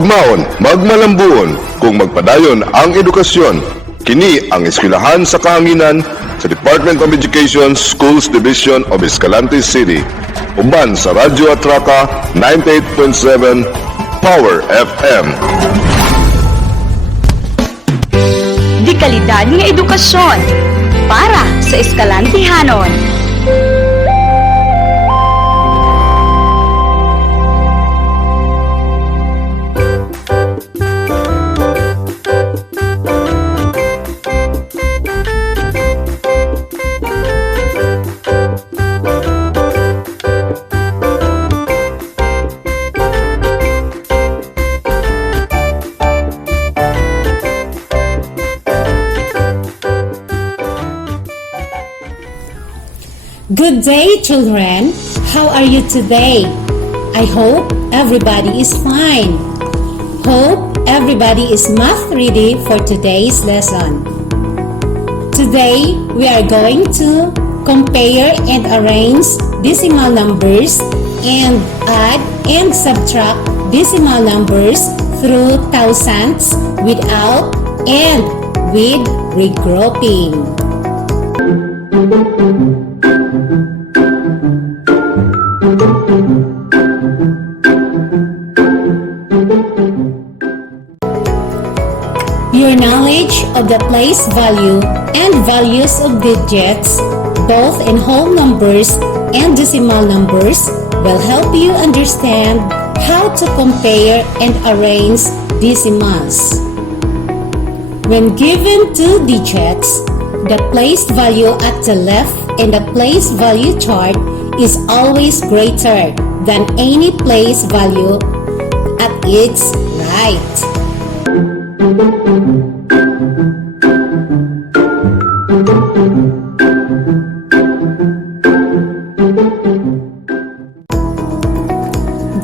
Maugmaon, magmalambuon, kung magpadayon ang edukasyon. Kini ang eskwelahan sa kahanginan sa Department of Education Schools Division of Escalante City. Uban sa Radyo Atraca 98.7 Power FM. Di kalidad nga edukasyon para sa Eskalantehanon. Good day, children. How are you today? I hope everybody is fine. Hope everybody is math ready for today's lesson. Today, we are going to compare and arrange decimal numbers and add and subtract decimal numbers through thousands without and with regrouping. Your knowledge of the place value and values of digits, both in whole numbers and decimal numbers, will help you understand how to compare and arrange decimals. When given two digits, the place value at the left in the place value chart is always greater than any place value at its right.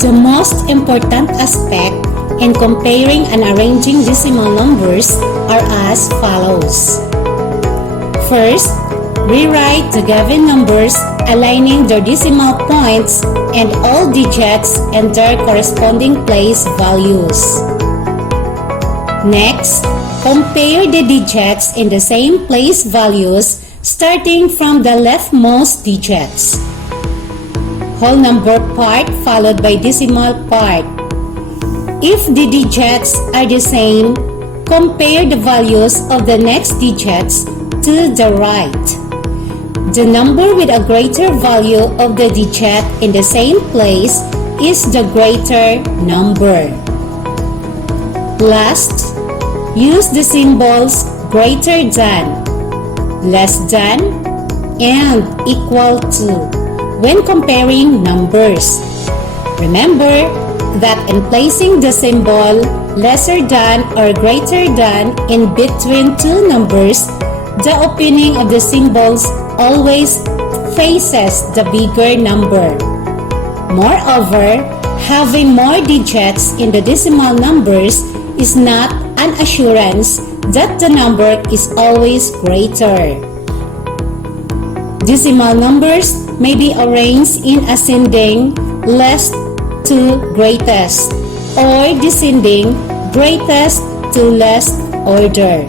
The most important aspect in comparing and arranging decimal numbers are as follows. First, rewrite the given numbers aligning their decimal points and all digits and their corresponding place values. Next, compare the digits in the same place values starting from the leftmost digits. Whole number part followed by decimal part. If the digits are the same, compare the values of the next digits to the right. The number with a greater value of the digit in the same place is the greater number. Last, use the symbols greater than, less than, and equal to when comparing numbers. Remember that in placing the symbol lesser than or greater than in between two numbers, the opening of the symbols always faces the bigger number. Moreover, having more digits in the decimal numbers is not an assurance that the number is always greater. Decimal numbers may be arranged in ascending least to greatest or descending greatest to least order.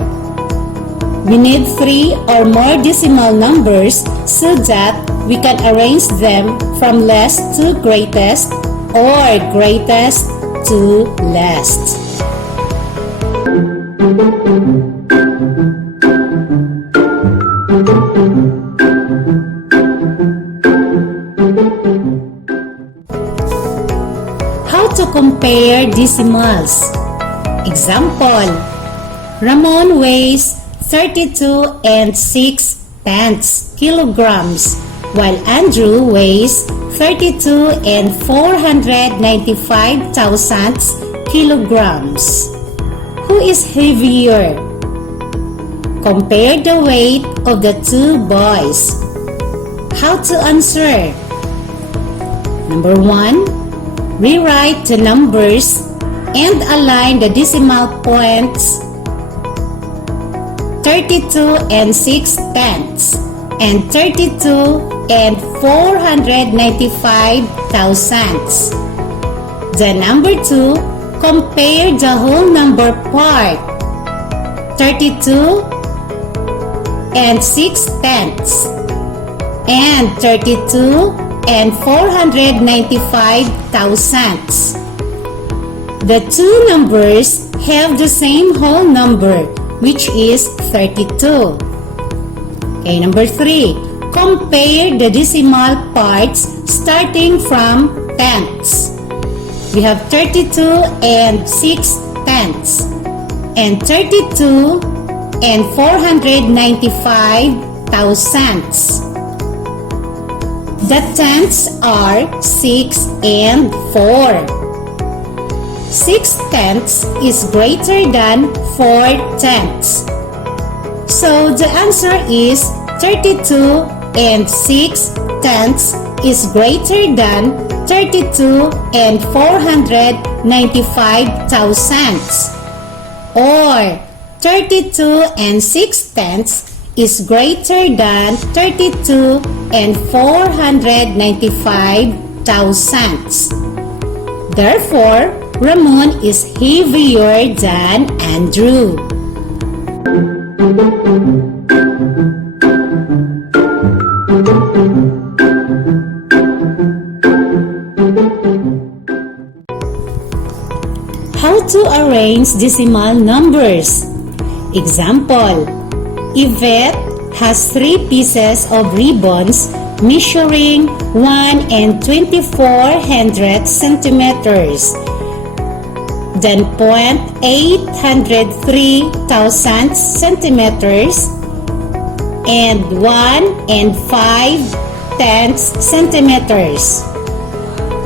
We need 3 or more decimal numbers so that we can arrange them from least to greatest or greatest to least. How to compare decimals? Example, Ramon weighs 32 and 6 tenths kilograms, while Andrew weighs 32 and 495 thousandths kilograms. Who is heavier? Compare the weight of the two boys. How to answer? Number 1, rewrite the numbers and align the decimal points 32 and 6 tenths and 32 and 495 thousandths. The number 2, compare the whole number part. 32 and 6 tenths and 32 and 495 thousandths. The two numbers have the same whole number, which is 32. Okay, number 3. Compare the decimal parts starting from tenths. We have 32 and 6 tenths and 32 and 495 thousandths. The tenths are 6 and 4. 6 tenths is greater than 4 tenths. So the answer is 32 and 6 tenths is greater than 32 and 495 thousandths. Or 32 and 6 tenths is greater than 32 and 495 thousandths. Therefore, Ramon is heavier than Andrew. How to arrange decimal numbers? Example, Yvette has 3 pieces of ribbons measuring 1 and 24 centimeters. Then 0.803 thousandths centimeters and 1 and 5 tenths centimeters.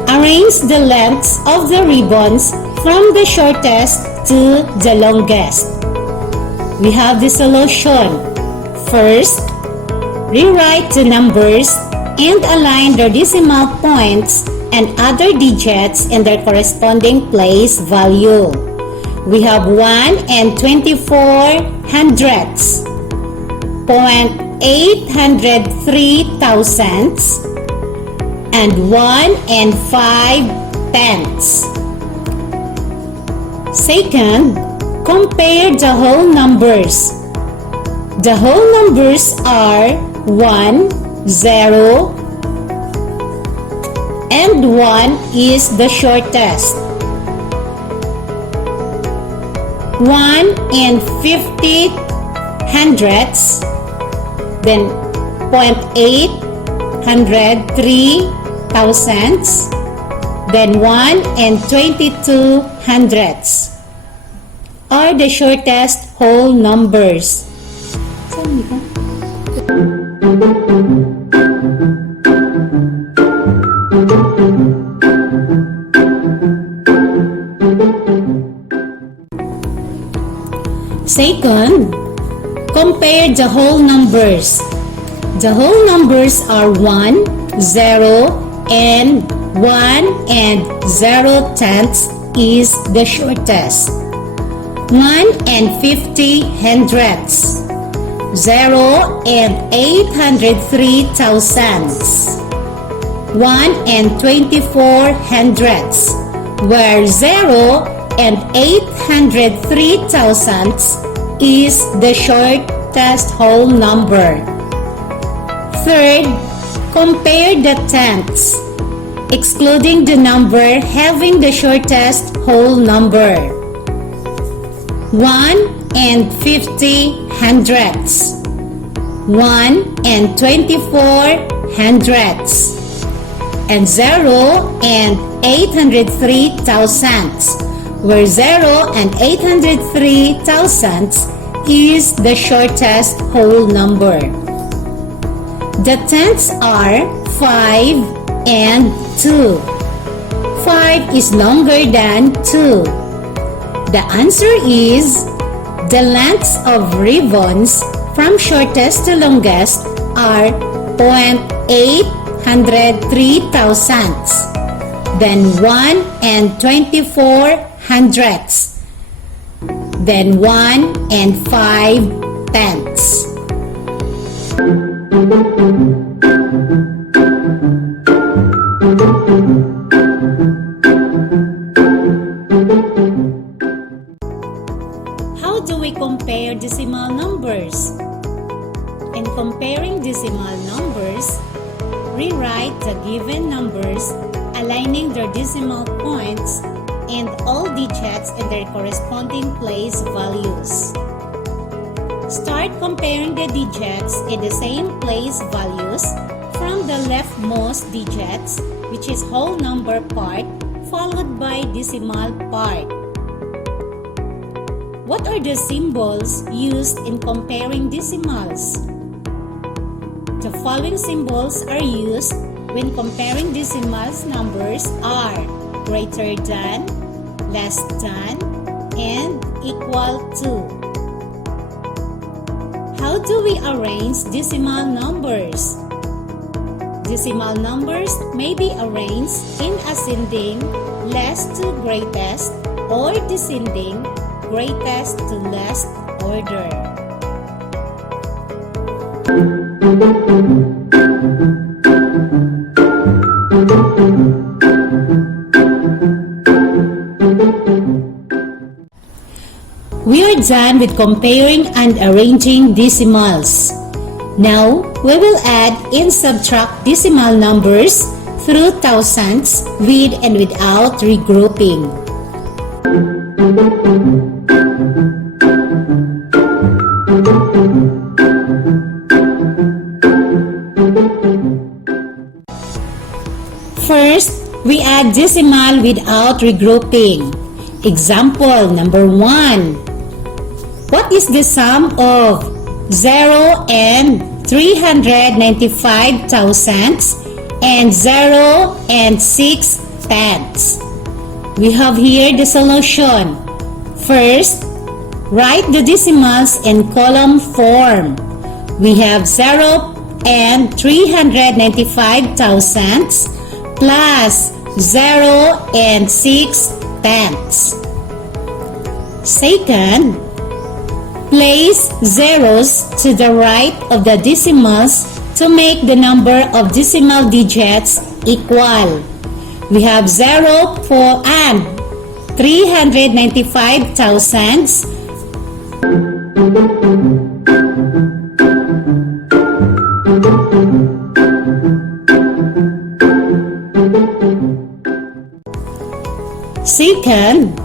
Arrange the lengths of the ribbons from the shortest to the longest. We have the solution. First, rewrite the numbers and align their decimal points and other digits in their corresponding place value. We have 1 and 24 hundredths, 0.803 thousandths, and 1 and 5 tenths. Second, compare the whole numbers. The whole numbers are 1, 0, and 1 is the shortest. 1 and 50 hundredths, then 0.803 thousandths, then 1 and 22 hundredths are the shortest whole numbers. Second, compare the whole numbers. The whole numbers are 1, 0, and 1 and 0 tenths is the shortest. 1 and 50 hundredths, 0 and 803 thousandths, 1 and 24 hundredths, where 0 and 803 thousandths is the shortest whole number. Third, compare the tenths, excluding the number having the shortest whole number. 1 and 50 hundredths, 1 and 24 hundredths, and 0 and 803 thousandths, where 0 and 803 thousandths is the shortest whole number. The tenths are 5 and 2. 5 is longer than 2. The answer is the lengths of ribbons from shortest to longest are 0.803 thousandths, then 1 and 24 hundredths, then 1 and 5 tenths. we compare decimal numbers? In comparing decimal numbers, rewrite the given numbers, aligning their decimal points and all digits in their corresponding place values. Start comparing the digits in the same place values from the leftmost digits, which is whole number part, followed by decimal part. What are the symbols used in comparing decimals? The following symbols are used when comparing decimals numbers are greater than, less than, and equal to. How do we arrange decimal numbers? Decimal numbers may be arranged in ascending, less to greatest, or descending, greatest to least order. We are done with comparing and arranging decimals. Now, we will add and subtract decimal numbers through thousands with and without regrouping. First, we add decimal without regrouping. Example number 1. What is the sum of 0 and 395 thousandths and 0 and 6 tenths? We have here the solution. First, write the decimals in column form. We have 0 and 395 thousandths plus 0 and 6 tenths. Second, place zeros to the right of the decimals to make the number of decimal digits equal. We have 0 for and 395 thousandths Second,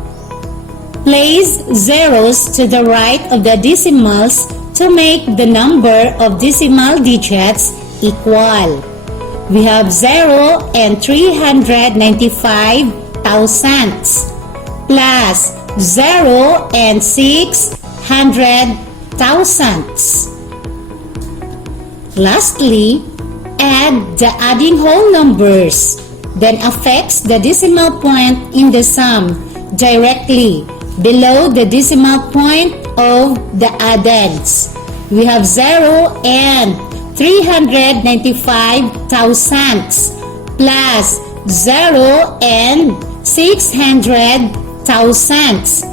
place zeros to the right of the decimals to make the number of decimal digits equal. We have 0 and 395 thousandths plus 0 and 600 thousandths. Lastly, add the adding whole numbers, then affix the decimal point in the sum directly below the decimal point of the addends. We have 0 and 395 thousandths plus 0 and 600 thousandths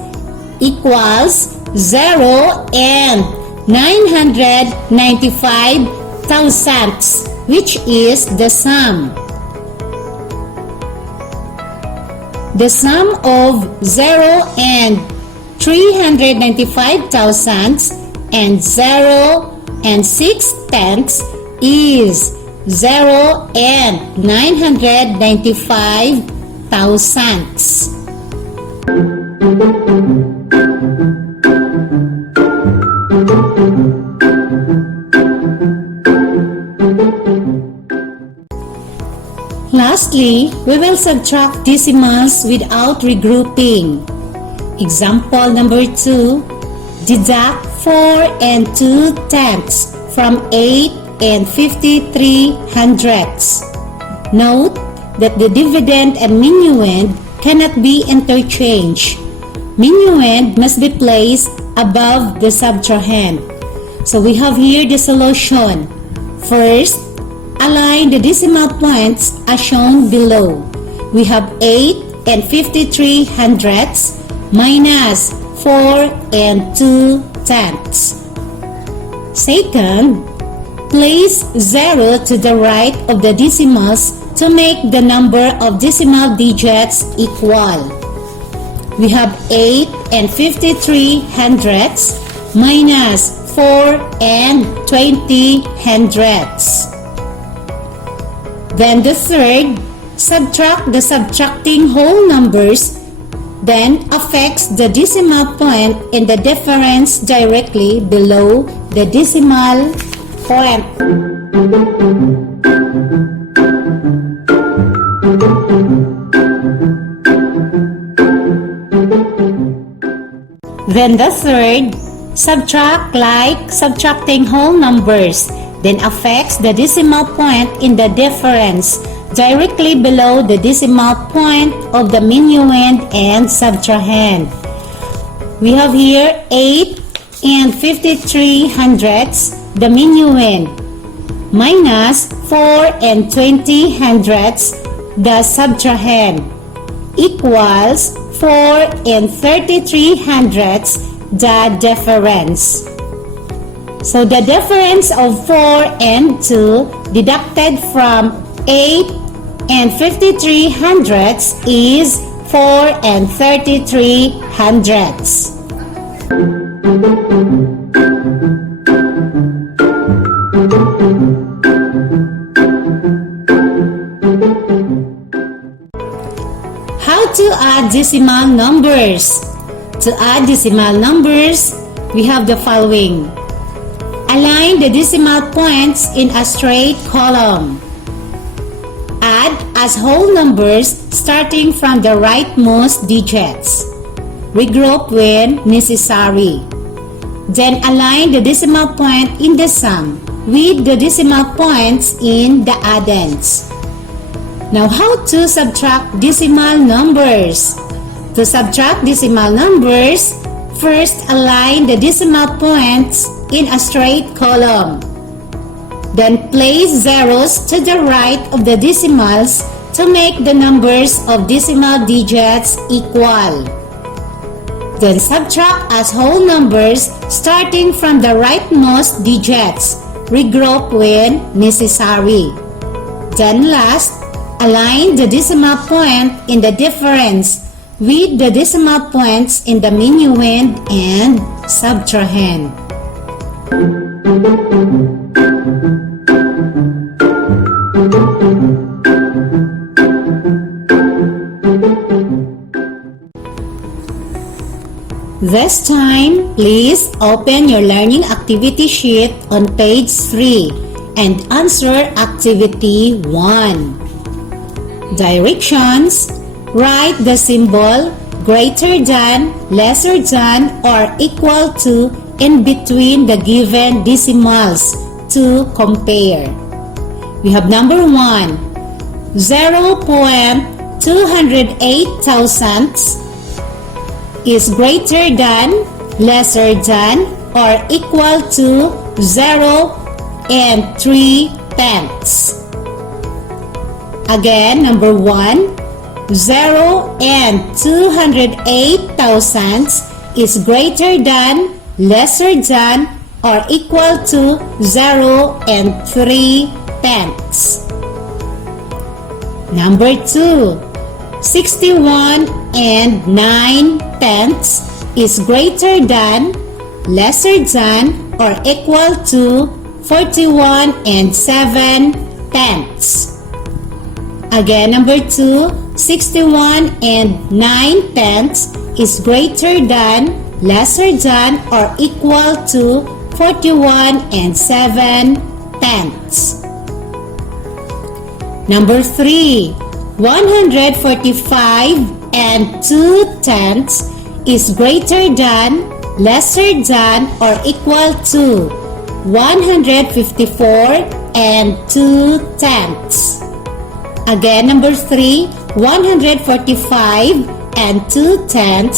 equals 0 and 995 thousandths, which is the sum. The sum of 0 and 395 thousandths and 0 and 6 tenths is 0 and 995 thousandths. Lastly, we will subtract decimals without regrouping. Example number 2, deduct 4 and 2 tenths from 8 and 53 hundredths. Note that the dividend and minuend cannot be interchanged. Minuend must be placed above the subtrahend. So we have here the solution. First, align the decimal points as shown below. We have 8 and 53 hundredths minus 4 and 2 tenths. Second, place 0 to the right of the decimals to make the number of decimal digits equal. We have 8 and 53 hundredths minus 4 and 20 hundredths. Then the third, subtract the subtracting whole numbers, then affix the decimal point in the difference directly below the decimal point. Then the third, subtract like subtracting whole numbers, then affix the decimal point in the difference directly below the decimal point of the minuend and subtrahend. We have here 8 and 53 hundredths, the minuend, minus 4 and 20 hundredths, the subtrahend, equals 4 and 33 hundredths, the difference. So the difference of 4 and 2 deducted from 8 and 53 hundredths is 4 and 33 hundredths. How to add decimal numbers? To add decimal numbers, we have the following. Align the decimal points in a straight column. Add as whole numbers starting from the rightmost digits. Regroup when necessary. Then align the decimal point in the sum with the decimal points in the addends. Now, how to subtract decimal numbers? To subtract decimal numbers, first align the decimal points in a straight column. Then place zeros to the right of the decimals to make the numbers of decimal digits equal. Then subtract as whole numbers starting from the rightmost digits. Regroup when necessary. Then last, align the decimal point in the difference with the decimal points in the minuend and subtrahend. This time, please open your learning activity sheet on page 3 and answer activity 1. Directions: write the symbol greater than, lesser than, or equal to in between the given decimals to compare. We have number 1, 0.208 thousandths is greater than, lesser than, or equal to 0 and 3/10. Again, number 1, 0 and 208 thousandths is greater than, lesser than, or equal to 0 and 3/10. Number 2, 61 and 9/10 is greater than, lesser than, or equal to 41 and 7/10. Again, number 2, 61 and 9/10 is greater than, lesser than, or equal to 41 and 7/10. Number 3, 145 and 2/10 is greater than, lesser than, or equal to 154 and 2/10. Again, number 3, 145 and 2/10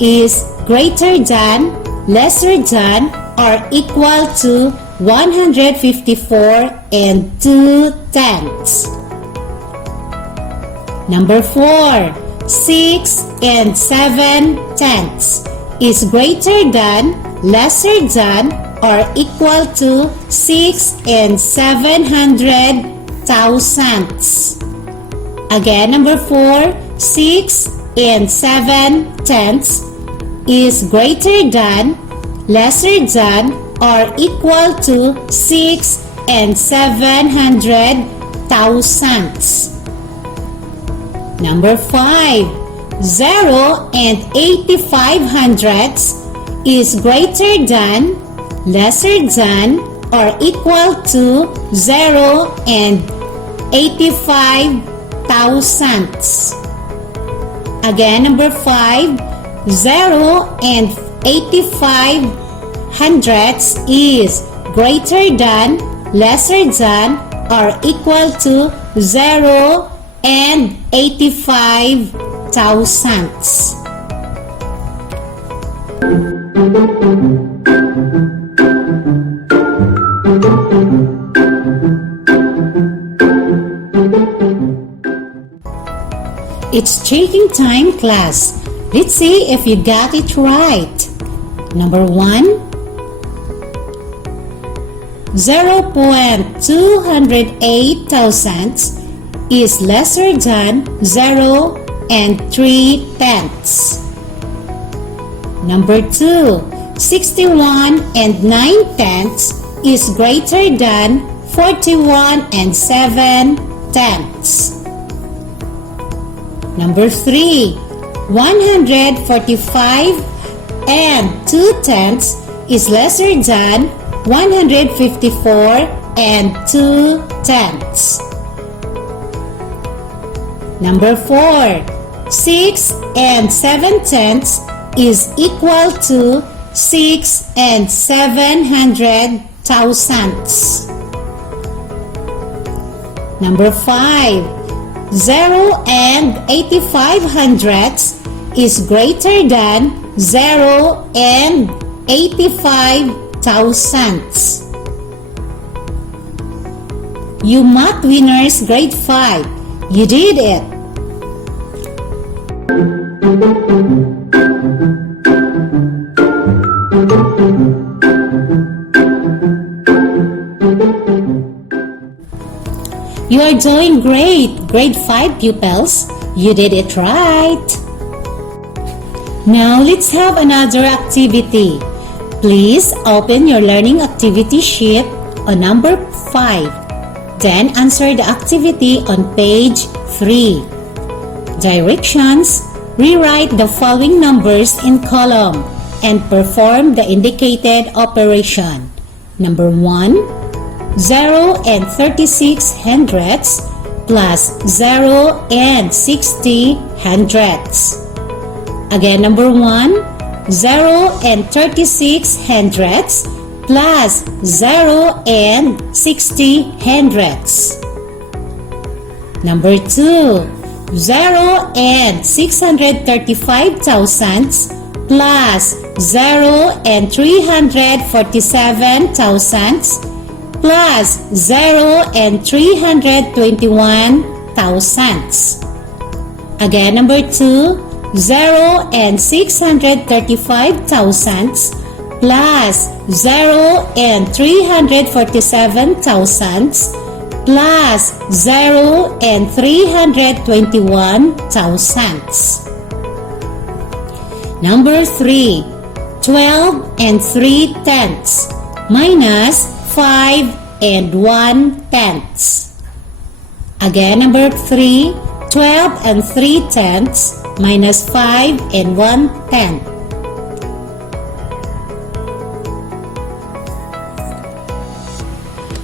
is greater than, lesser than, or equal to 154 and 2/10. Number 4, 6 and 7/10 is greater than, lesser than, or equal to 6 and 700 thousandths. Again, number 4, 6 and 7/10 is greater than, lesser than, or equal to 6 and 700 thousandths. Number 5. 0 and 85 hundredths is greater than, lesser than, or equal to 0 and 85 thousandths. Again, number 5. 0 and 85 hundredths is greater than, lesser than, or equal to 0 and 85 thousandths. It's checking time, class. Let's see if you got it right. Number 1. 0.208 thousandths is lesser than 0 and 3/10. Number 2. 61 and 9/10 is greater than 41 and 7/10. Number 3. 145 and 2/10 is lesser than 154 and 2/10. Number 4. 6 and 7/10 is equal to 6 and 700 thousandths. Number 5. 0 and 85 hundredths is greater than 0 and 85 thousandths. You math winners grade 5, you did it! You are doing great, grade 5 pupils. You did it right. Now let's have another activity. Please open your learning activity sheet on number 5. Then answer the activity on page 3. Directions: rewrite the following numbers in column and perform the indicated operation. Number 1. 0 and 36 hundredths plus 0 and 60 hundredths. Again, number 1. 0 and 36 hundredths plus 0 and 60 hundredths. Number 2. 0 and 635 thousandths plus 0 and 347 thousandths plus 0 and 321 thousandths. Again, number 2. 0 and 635 thousandths plus 0 and 347 thousandths plus 0 and 321 thousandths. Number 3. 12 and 3/10 minus 5 and 1/10. Again, number 3. 12 and 3/10 minus 5 and 1/10.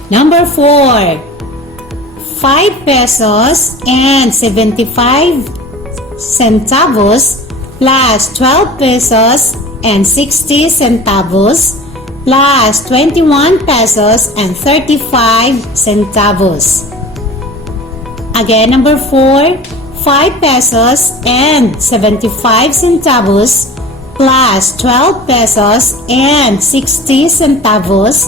Number 4. 5 pesos and 75 centavos plus 12 pesos and 60 centavos plus 21 pesos and 35 centavos. Again, number 4. 5 pesos and 75 centavos plus 12 pesos and 60 centavos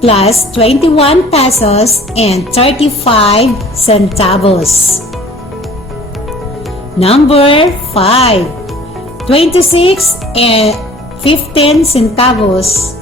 plus 21 pesos and 35 centavos. Number 5. 26 and 15 centavos.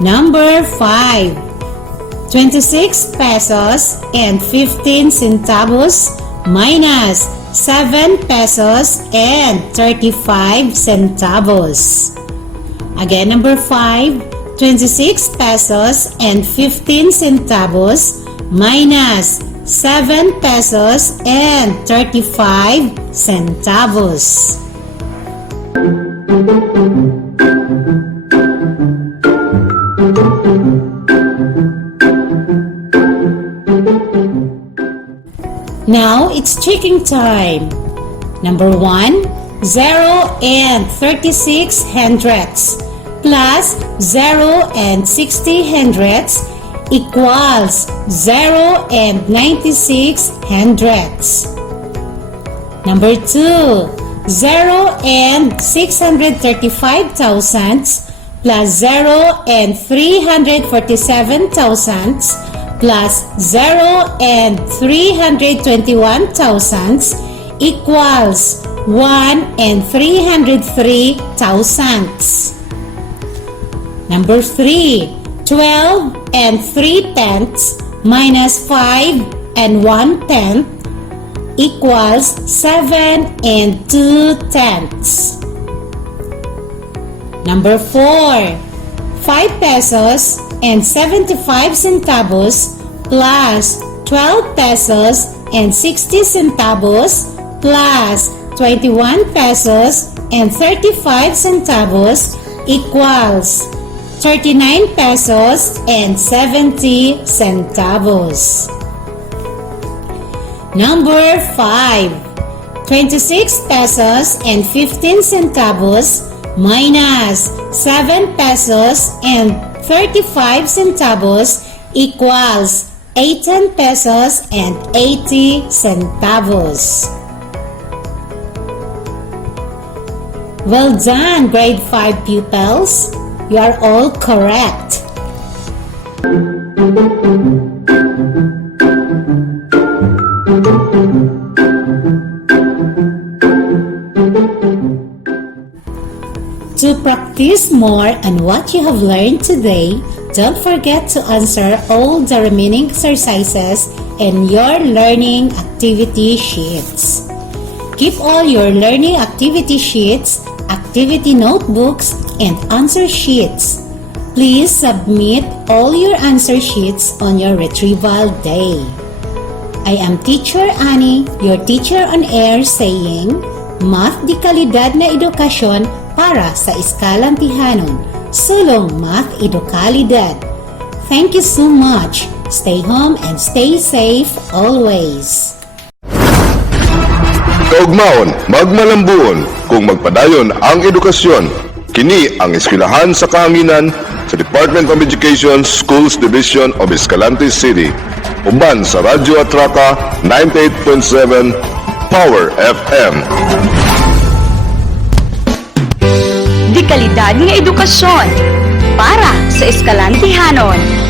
Number 5. 26 pesos and 15 centavos minus 7 pesos and 35 centavos. Again, number 5. 26 pesos and 15 centavos minus 7 pesos and 35 centavos. Now it's checking time. Number 1, 0 and 36 hundredths plus 0 and 60 hundredths equals 0 and 96 hundredths. Number 2, 0 and 635 thousandths plus 0 and 347 thousandths plus 0 and 321 thousandths equals 1 and 303 thousandths. Number 3, 12 and 3 tenths minus 5 and 1 tenth equals 7 and 2 tenths. Number 4, 5 pesos and 75 centavos plus 12 pesos and 60 centavos plus 21 pesos and 35 centavos equals 39 pesos and 70 centavos. Number 5, 26 pesos and 15 centavos minus 7 pesos and 35 centavos equals 18 pesos and 80 centavos. Well done, grade 5 pupils. You are all correct. To practice more on what you have learned today, don't forget to answer all the remaining exercises in your learning activity sheets. Keep all your learning activity sheets, activity notebooks, and answer sheets. Please submit all your answer sheets on your retrieval day. I am Teacher Annie, your teacher on air saying, Math di kalidad na edukasyon para sa eskalang tihanon. Sulong Math Edukalidad. Thank you so much. Stay home and stay safe always. Kaugmaon, magmalambuon, kung magpadayon ang edukasyon. Kini ang eskwelahan sa kahanginan sa Department of Education Schools Division of Escalante City. Uban sa Radyo Atraca 98.7 Power FM. Di kalidad nga edukasyon para sa eskalantihanon.